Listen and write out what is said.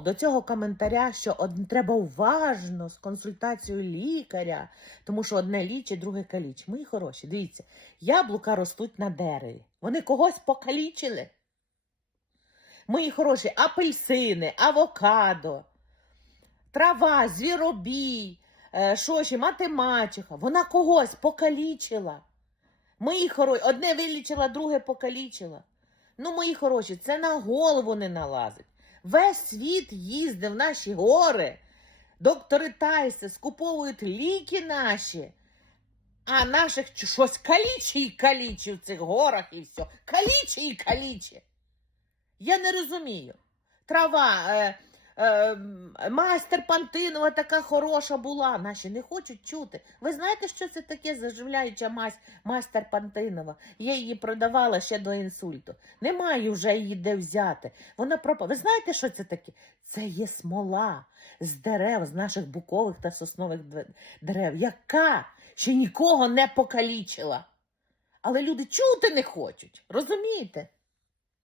до цього коментаря, що треба уважно з консультацією лікаря, тому що одне лічить, друге калічить. Мої хороші, дивіться, яблука ростуть на дереві. Вони когось покалічили. Мої хороші, апельсини, авокадо, трава, звіробій, е, що ще, математика. Вона когось покалічила. Мої хороші, одне вилічила, друге покалічила. Ну, мої хороші, це на голову не налазить. Весь світ їздив в наші гори. Доктори Тайси скуповують ліки наші. А наших щось калічі і калічі в цих горах і все. Калічі і калічі. Я не розумію. Трава, е, е, майстер Пантинова така хороша була. Наші не хочуть чути. Ви знаєте, що це таке заживляюча мазь майстер Пантинова? Я її продавала ще до інсульту. Немає вже її де взяти. Вона пропала. Ви знаєте, що це таке? Це є смола з дерев, з наших букових та соснових дерев, яка ще нікого не покалічила. Але люди чути не хочуть. Розумієте?